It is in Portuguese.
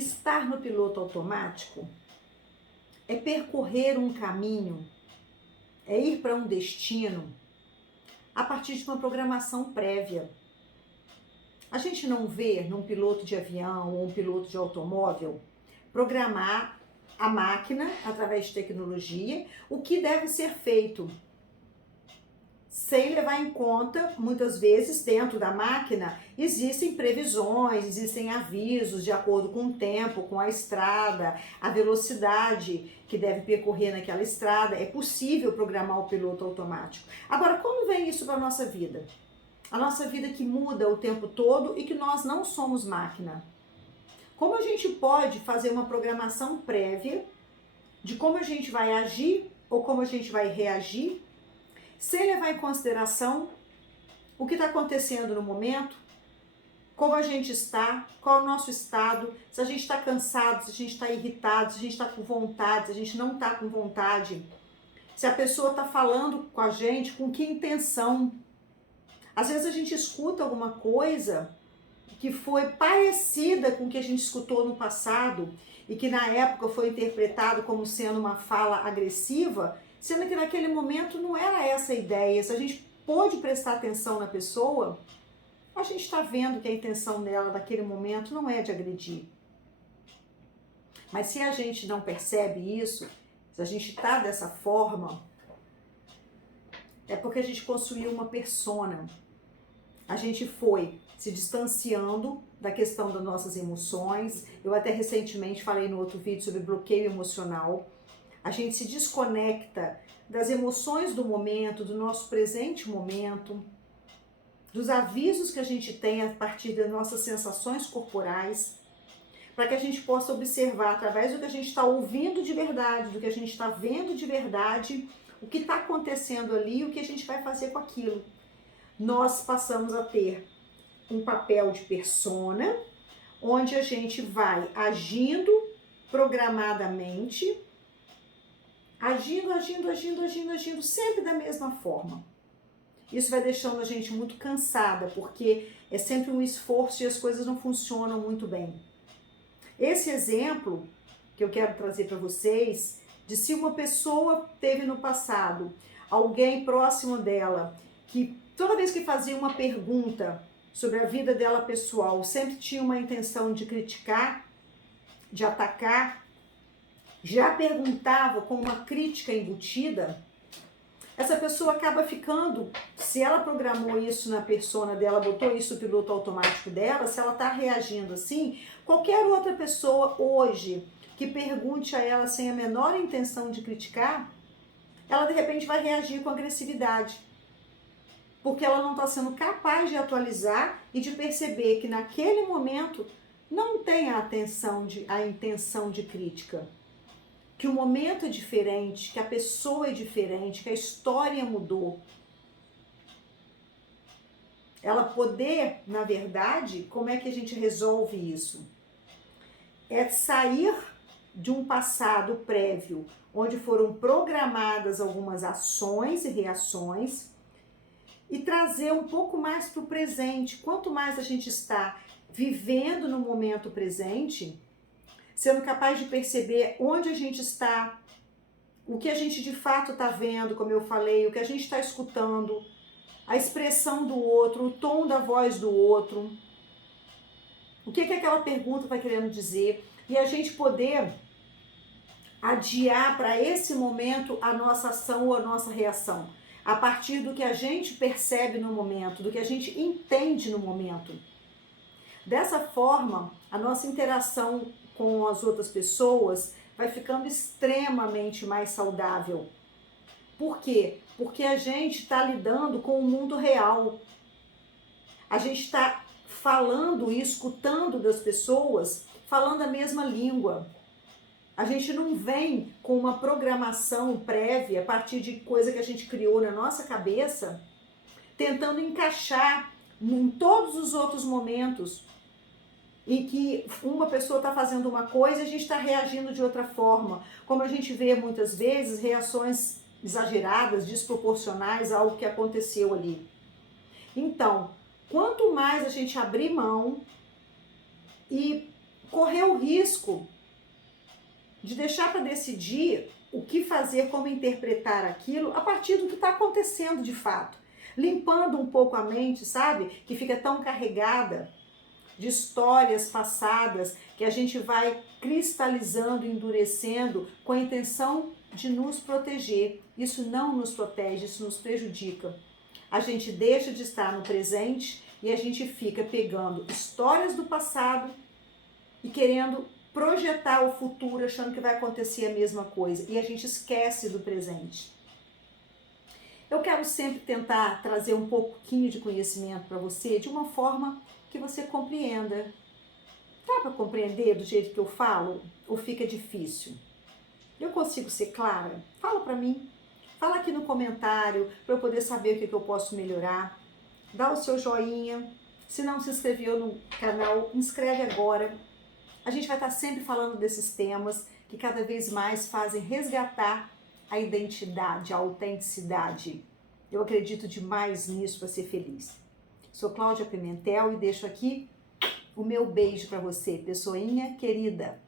estar no piloto automático é percorrer um caminho, é ir para um destino a partir de uma programação prévia. A gente não vê num piloto de avião ou um piloto de automóvel programar a máquina através de tecnologia o que deve ser feito, sem levar em conta, muitas vezes, dentro da máquina, existem previsões, existem avisos de acordo com o tempo, com a estrada, a velocidade que deve percorrer naquela estrada. É possível programar o piloto automático. Agora, como vem isso para a nossa vida? A nossa vida que muda o tempo todo e que nós não somos máquina. Como a gente pode fazer uma programação prévia de como a gente vai agir ou como a gente vai reagir, sem levar em consideração o que está acontecendo no momento, como a gente está, qual é o nosso estado, se a gente está cansado, se a gente está irritado, se a gente está com vontade, se a gente não está com vontade, se a pessoa está falando com a gente, com que intenção. Às vezes a gente escuta alguma coisa que foi parecida com o que a gente escutou no passado e que na época foi interpretado como sendo uma fala agressiva, sendo que naquele momento não era essa a ideia. Se a gente pôde prestar atenção na pessoa, a gente está vendo que a intenção dela naquele momento não é de agredir. Mas se a gente não percebe isso, se a gente está dessa forma, é porque a gente construiu uma persona. A gente foi se distanciando da questão das nossas emoções. Eu até recentemente falei no outro vídeo sobre bloqueio emocional. A gente se desconecta das emoções do momento, do nosso presente momento, dos avisos que a gente tem a partir das nossas sensações corporais, para que a gente possa observar através do que a gente está ouvindo de verdade, do que a gente está vendo de verdade, o que está acontecendo ali e o que a gente vai fazer com aquilo. Nós passamos a ter um papel de persona, onde a gente vai agindo programadamente, agindo, sempre da mesma forma. Isso vai deixando a gente muito cansada, porque é sempre um esforço e as coisas não funcionam muito bem. Esse exemplo que eu quero trazer para vocês, de se uma pessoa teve no passado alguém próximo dela, que toda vez que fazia uma pergunta sobre a vida dela pessoal, sempre tinha uma intenção de criticar, de atacar, já perguntava com uma crítica embutida, essa pessoa acaba ficando, se ela programou isso na persona dela, botou isso no piloto automático dela, se ela está reagindo assim, qualquer outra pessoa hoje que pergunte a ela sem a menor intenção de criticar, ela de repente vai reagir com agressividade. Porque ela não está sendo capaz de atualizar e de perceber que naquele momento não tem a intenção de crítica. Que o momento é diferente, que a pessoa é diferente, que a história mudou. Ela poder, na verdade, como é que a gente resolve isso? É sair de um passado prévio, onde foram programadas algumas ações e reações, e trazer um pouco mais para o presente. Quanto mais a gente está vivendo no momento presente, sendo capaz de perceber onde a gente está, o que a gente de fato está vendo, como eu falei, o que a gente está escutando, a expressão do outro, o tom da voz do outro, o que aquela pergunta está querendo dizer, e a gente poder adiar para esse momento a nossa ação ou a nossa reação, a partir do que a gente percebe no momento, do que a gente entende no momento. Dessa forma, a nossa interação com as outras pessoas vai ficando extremamente mais saudável. Por quê? Porque a gente está lidando com o mundo real. A gente está falando e escutando das pessoas, falando a mesma língua. A gente não vem com uma programação prévia a partir de coisa que a gente criou na nossa cabeça, tentando encaixar em todos os outros momentos em que uma pessoa está fazendo uma coisa e a gente está reagindo de outra forma. Como a gente vê muitas vezes, reações exageradas, desproporcionais ao que aconteceu ali. Então, quanto mais a gente abrir mão e correr o risco de deixar para decidir o que fazer, como interpretar aquilo a partir do que está acontecendo de fato. Limpando um pouco a mente, sabe? Que fica tão carregada de histórias passadas que a gente vai cristalizando, endurecendo com a intenção de nos proteger. Isso não nos protege, isso nos prejudica. A gente deixa de estar no presente e a gente fica pegando histórias do passado e querendo projetar o futuro, achando que vai acontecer a mesma coisa. E a gente esquece do presente. Eu quero sempre tentar trazer um pouquinho de conhecimento para você de uma forma que você compreenda. Dá para compreender do jeito que eu falo? Ou fica difícil? Eu consigo ser clara? Fala para mim. Fala aqui no comentário para eu poder saber o que eu posso melhorar. Dá o seu joinha. Se não se inscreveu no canal, inscreve agora. A gente vai estar sempre falando desses temas que cada vez mais fazem resgatar a identidade, a autenticidade. Eu acredito demais nisso para ser feliz. Sou Cláudia Pimentel e deixo aqui o meu beijo para você, pessoinha querida.